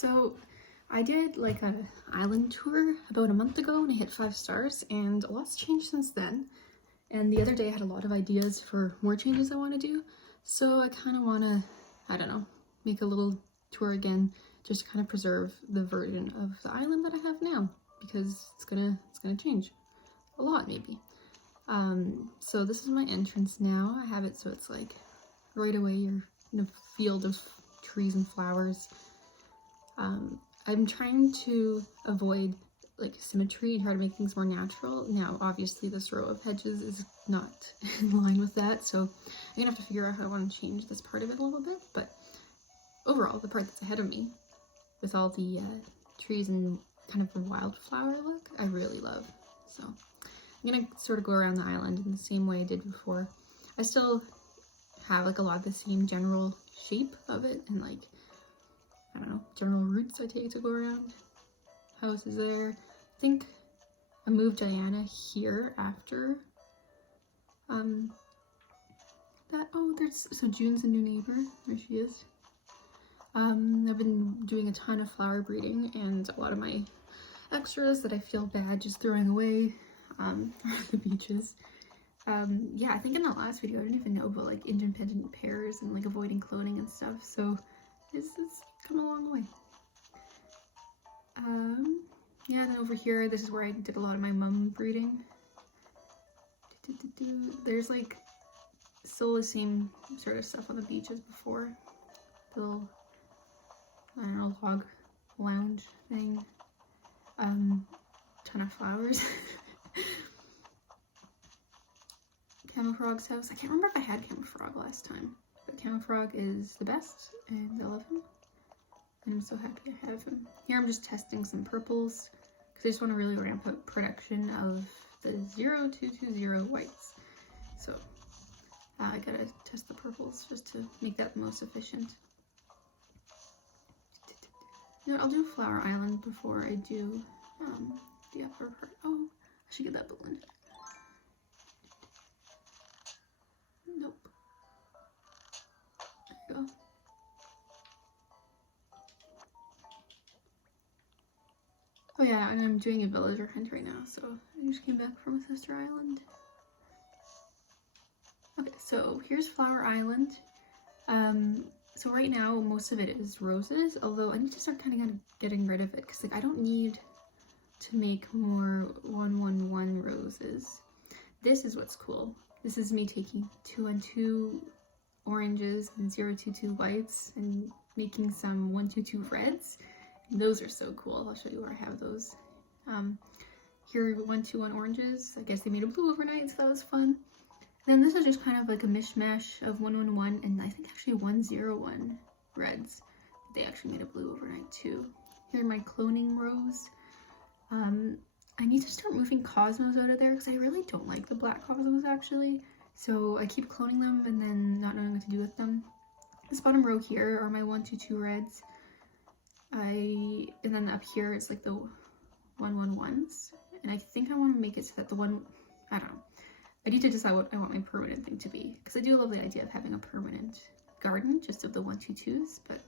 So I did like an island tour about a month ago and I hit 5 stars, and a lot's changed since then. And the other day I had a lot of ideas for more changes I want to do. So I kind of want to, I don't know, make a little tour again just to kind of preserve the version of the island that I have now, because it's gonna change a lot maybe. So this is my entrance now. I have it so it's like right away you're in a field of trees and flowers. I'm trying to avoid like symmetry and try to make things more natural. Now obviously this row of hedges is not in line with that, so I'm gonna have to figure out how I want to change this part of it a little bit. But overall, the part that's ahead of me with all the trees and kind of the wildflower look, I really love. So I'm gonna sort of go around the island in the same way I did before. I still have like a lot of the same general shape of it and like, I don't know, general routes I take to go around. Houses there. I think I moved Diana here after that. Oh, so June's a new neighbor. There she is. I've been doing a ton of flower breeding, and a lot of my extras that I feel bad just throwing away are the beaches. Yeah, I think in the last video I didn't even know about like independent pairs and like avoiding cloning and stuff, so it's come a long way. Yeah, then over here, this is where I did a lot of my mum breeding. There's like still the same sort of stuff on the beach as before. The little, I don't know, log lounge thing. Ton of flowers. Camofrog's house. I can't remember if I had Camofrog last time, but Camofrog is the best and I love him. And I'm so happy I have him. Here I'm just testing some purples because I just want to really ramp up production of the 0220 whites. So I gotta test the purples just to make that the most efficient. You know, I'll do Flower Island before I do the upper part. Oh, I should get that balloon. Nope. There you go. Oh yeah, and I'm doing a villager hunt right now, so I just came back from a sister island. Okay, so here's Flower Island. So right now most of it is roses, although I need to start kind of getting rid of it because like I don't need to make more 111 roses. This is what's cool. This is me taking 212 oranges and 022 whites and making some 122 reds. Those are so cool. I'll show you where I have those. Here are 121 oranges. I guess they made a blue overnight, so that was fun. And then this is just kind of like a mishmash of 111 and I think actually 101 reds. They actually made a blue overnight too. Here are my cloning rows. I need to start moving cosmos out of there because I really don't like the black cosmos actually. So I keep cloning them and then not knowing what to do with them. This bottom row here are my 122 reds. And then up here it's like the 111s, and I think I want to make it so that the one, I don't know, I need to decide what I want my permanent thing to be, because I do love the idea of having a permanent garden just of the 122s, but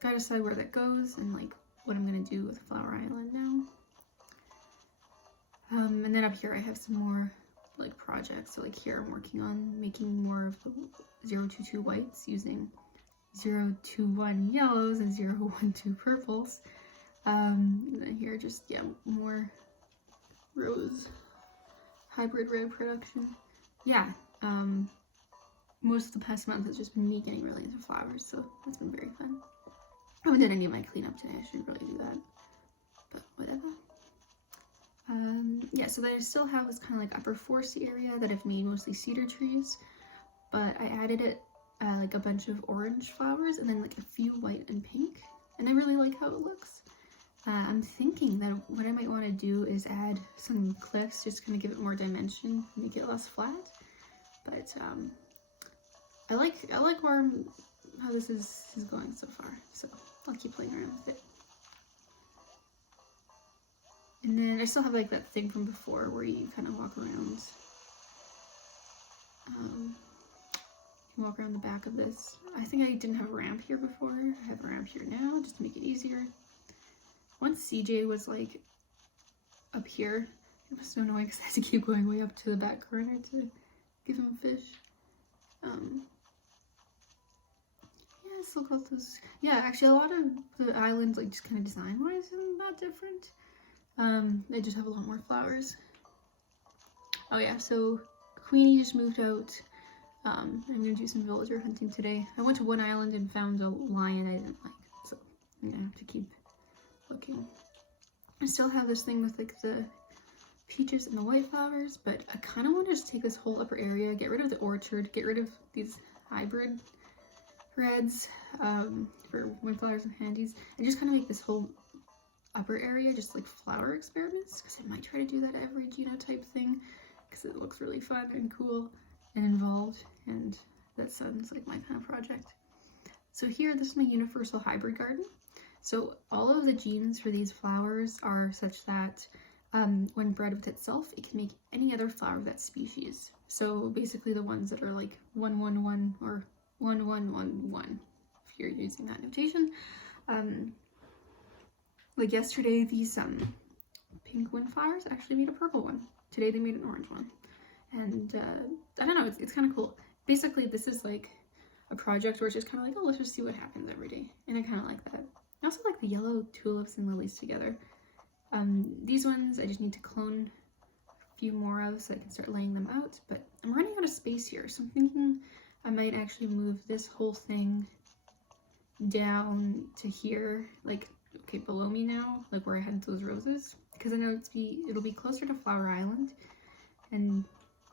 gotta decide where that goes and like what I'm gonna do with Flower Island now. And then up here I have some more like projects. So like here I'm working on making more of the 022 whites using 021 yellows and 012 purples. And then here just, yeah, more rose hybrid red production. Yeah, most of the past month has just been me getting really into flowers, so that's been very fun. I haven't done any of my cleanup today. I should really do that, but whatever. Yeah, so then I still have this kind of like upper foresty area that I've made mostly cedar trees, but I added it like a bunch of orange flowers and then like a few white and pink, and I really like how it looks. I'm thinking that what I might want to do is add some cliffs, just kind of give it more dimension, make it less flat. But I like how this is going so far, so I'll keep playing around with it. And then I still have like that thing from before where you kind of walk around. You walk around the back of this. I think I didn't have a ramp here before. I have a ramp here now just to make it easier. Once CJ was like up here, it was so annoying because I had to keep going way up to the back corner to give him fish. Yeah, still got those. Yeah, actually a lot of the islands, like just kind of design-wise, are not different. They just have a lot more flowers. Oh yeah, so Queenie just moved out. I'm gonna do some villager hunting today. I went to one island and found a lion I didn't like, so I'm gonna have to keep looking. I still have this thing with like the peaches and the white flowers, but I kind of want to just take this whole upper area, get rid of the orchard, get rid of these hybrid reds for windflowers and handies, and just kind of make this whole upper area just like flower experiments, because I might try to do that every genotype thing because it looks really fun and cool and involved, and that sounds like my kind of project. So here, this is my universal hybrid garden. So all of the genes for these flowers are such that when bred with itself, it can make any other flower of that species. So basically the ones that are like 111 or 1111, if you're using that notation. Like yesterday, these pink windflowers actually made a purple one. Today they made an orange one. And I don't know, it's kind of cool. Basically, this is like a project where it's just kind of like, oh, let's just see what happens every day. And I kind of like that. I also like the yellow tulips and lilies together. These ones I just need to clone a few more of so I can start laying them out, but I'm running out of space here, so I'm thinking I might actually move this whole thing down to here, like, okay, below me now, like where I had those roses, because I know it'll be closer to Flower Island, and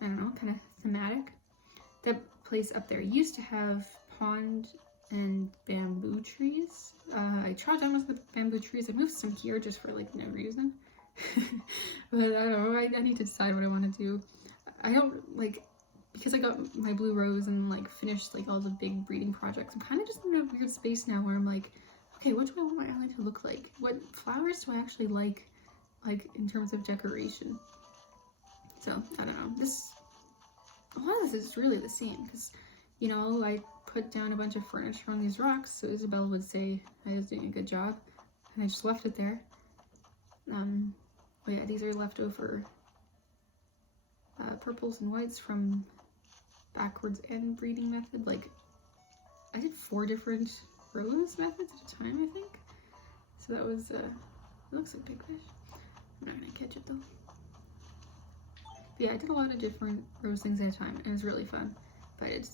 I don't know, kind of thematic. That place up there used to have pond and bamboo trees. I chopped down most of the bamboo trees. I moved some here just for like no reason. But I don't know, I need to decide what I want to do. I don't like, because I got my blue rose and like finished like all the big breeding projects, I'm kind of just in a weird space now where I'm like, okay, what do I want my island to look like? What flowers do I actually like in terms of decoration? So I don't know, a lot of this is really the same, because you know, I put down a bunch of furniture on these rocks so Isabel would say I was doing a good job, and I just left it there. But yeah, these are leftover purples and whites from backwards and breeding method. Like, I did 4 different rose methods at a time, I think. So that was, it looks like big fish. I'm not gonna catch it though. But yeah, I did a lot of different rose things at a time, and it was really fun. But it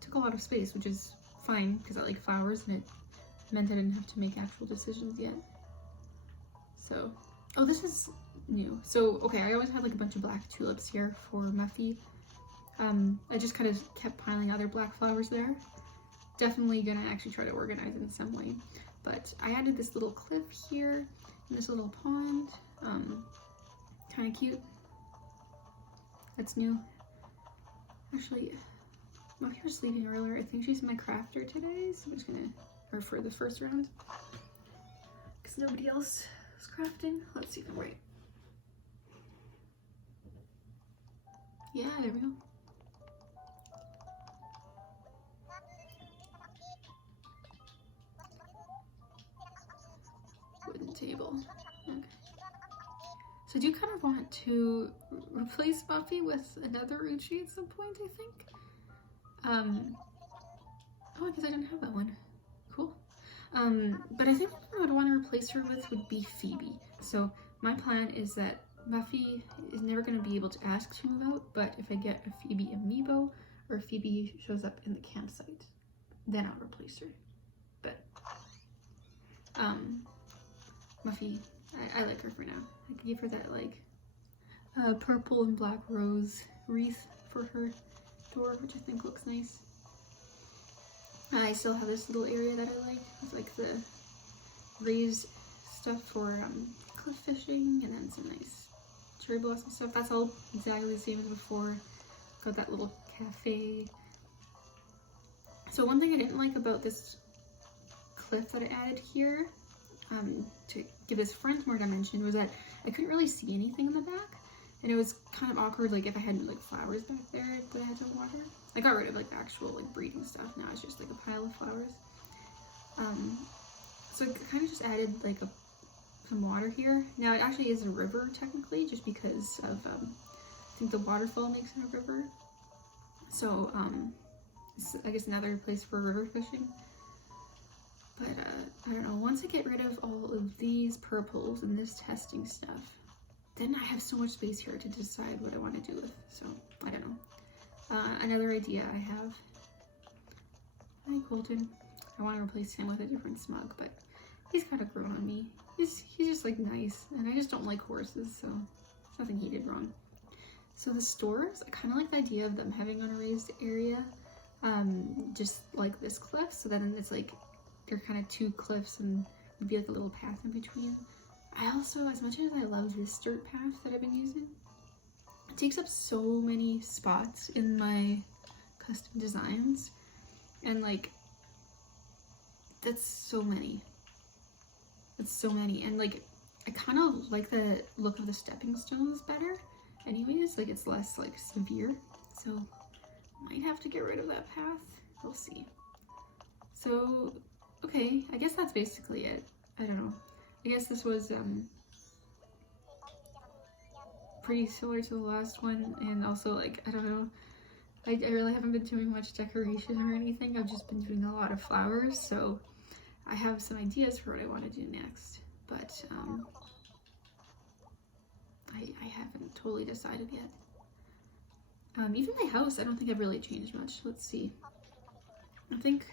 took a lot of space, which is fine, because I like flowers, and it meant I didn't have to make actual decisions yet. So, oh, this is new. So, okay, I always had like a bunch of black tulips here for Muffy. I just kind of kept piling other black flowers there. Definitely gonna actually try to organize it in some way. But I added this little cliff here, and this little pond. Kind of cute. That's new. Actually, Muffy was sleeping earlier. I think she's my crafter today, so I'm just gonna, or for the first round, because nobody else is crafting. Let's see if I'm right. Yeah, there we go. Wooden table. Okay. So I do kind of want to replace Muffy with another Uchi at some point, I think. Oh, because I didn't have that one. Cool. But I think what I would want to replace her with would be Phoebe. So my plan is that Muffy is never going to be able to ask to move out, but if I get a Phoebe amiibo, or Phoebe shows up in the campsite, then I'll replace her. But, Muffy, I like her for now. I could give her that, like, purple and black rose wreath for her door, which I think looks nice. I still have this little area that I like, with like the raised stuff for cliff fishing, and then some nice cherry blossom stuff. That's all exactly the same as before. Got that little cafe. So one thing I didn't like about this cliff that I added here, to give this friend more dimension, was that I couldn't really see anything in the back. And it was kind of awkward, like if I had like flowers back there that I had to water. I got rid of like the actual like breeding stuff. Now it's just like a pile of flowers. So I kind of just added like some water here. Now it actually is a river technically, just because of I think the waterfall makes it a river. So it's, I guess, another place for river fishing. But I don't know, once I get rid of all of these purples and this testing stuff, then I have so much space here to decide what I want to do with. So I don't know. Another idea I have. Hi Colton. I want to replace him with a different smug, but he's kind of grown on me. He's just like nice, and I just don't like horses, so there's nothing he did wrong. So the stores, I kind of like the idea of them having on a raised area, just like this cliff. So then it's like they're kind of two cliffs, and it'd be like a little path in between. I also, as much as I love this dirt path that I've been using, it takes up so many spots in my custom designs, and like that's so many. It's so many, and like I kind of like the look of the stepping stones better. Anyways, like it's less like severe, so might have to get rid of that path. We'll see. So okay, I guess that's basically it. I don't know. I guess this was pretty similar to the last one, and also like I don't know. I really haven't been doing much decoration or anything. I've just been doing a lot of flowers, so I have some ideas for what I want to do next, but I haven't totally decided yet. Even my house, I don't think I've really changed much. Let's see. I think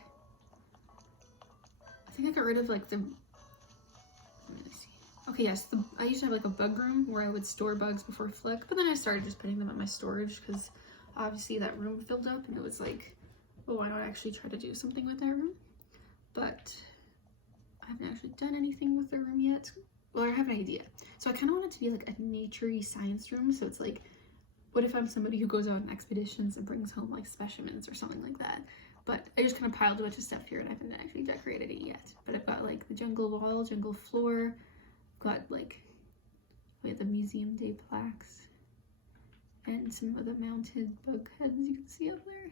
I got rid of like the. Let me see. Okay, yes, I used to have like a bug room where I would store bugs before Flick, but then I started just putting them at my storage because obviously that room filled up, and it was like, well, why not actually try to do something with that room? But I haven't actually done anything with the room yet. Well, I have an idea. So I kind of want it to be like a nature-y science room. So it's like, what if I'm somebody who goes out on expeditions and brings home like specimens or something like that? But I just kind of piled a bunch of stuff here and I haven't actually decorated it yet. But I've got like the jungle wall, jungle floor. I've got like, we have the museum day plaques and some of the mounted bug heads you can see up there.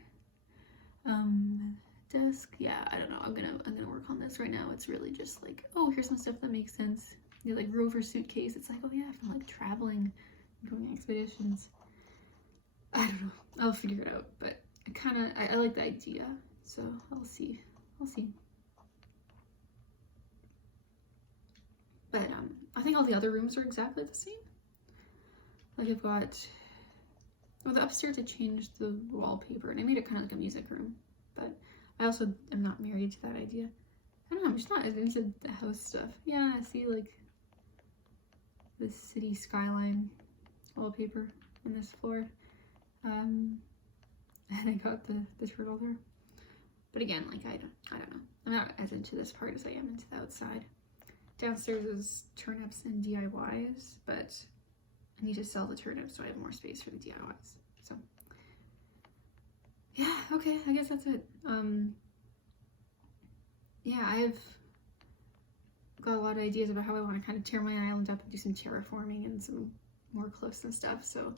Desk, yeah, I don't know. I'm gonna work on this right now. It's really just like, oh, here's some stuff that makes sense. You know, like Rover suitcase. It's like, oh yeah, if I'm like traveling, going expeditions. I don't know. I'll figure it out. But I like the idea. So I'll see. But I think all the other rooms are exactly the same. Like I've got, well, the upstairs I changed the wallpaper and I made it kind of like a music room. But I also am not married to that idea. I don't know, I'm just not as into the house stuff. Yeah, I see like the city skyline wallpaper on this floor. And I got the turtle there. But again, like I don't know. I'm not as into this part as I am into the outside. Downstairs is turnips and DIYs, but I need to sell the turnips so I have more space for the DIYs. So yeah, okay, I guess that's it. Yeah, I've got a lot of ideas about how I want to kind of tear my island up and do some terraforming and some more cliffs and stuff. So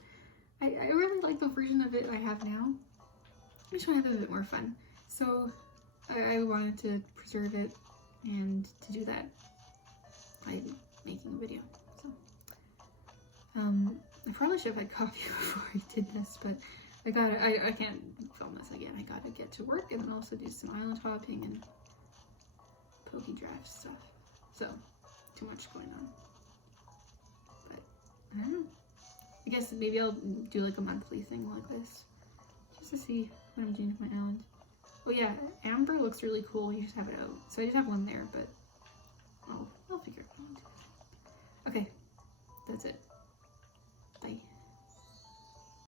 I really like the version of it I have now. I just want to have a bit more fun. So I wanted to preserve it, and to do that, I'm making a video. So I probably should have had coffee before I did this, but I can't film this again. I gotta get to work and then also do some island hopping and Poke Draft stuff. So, too much going on. But, I don't know. I guess maybe I'll do like a monthly thing like this. Just to see what I'm doing with my island. Oh yeah, Amber looks really cool. You just have it out. So I just have one there, but I'll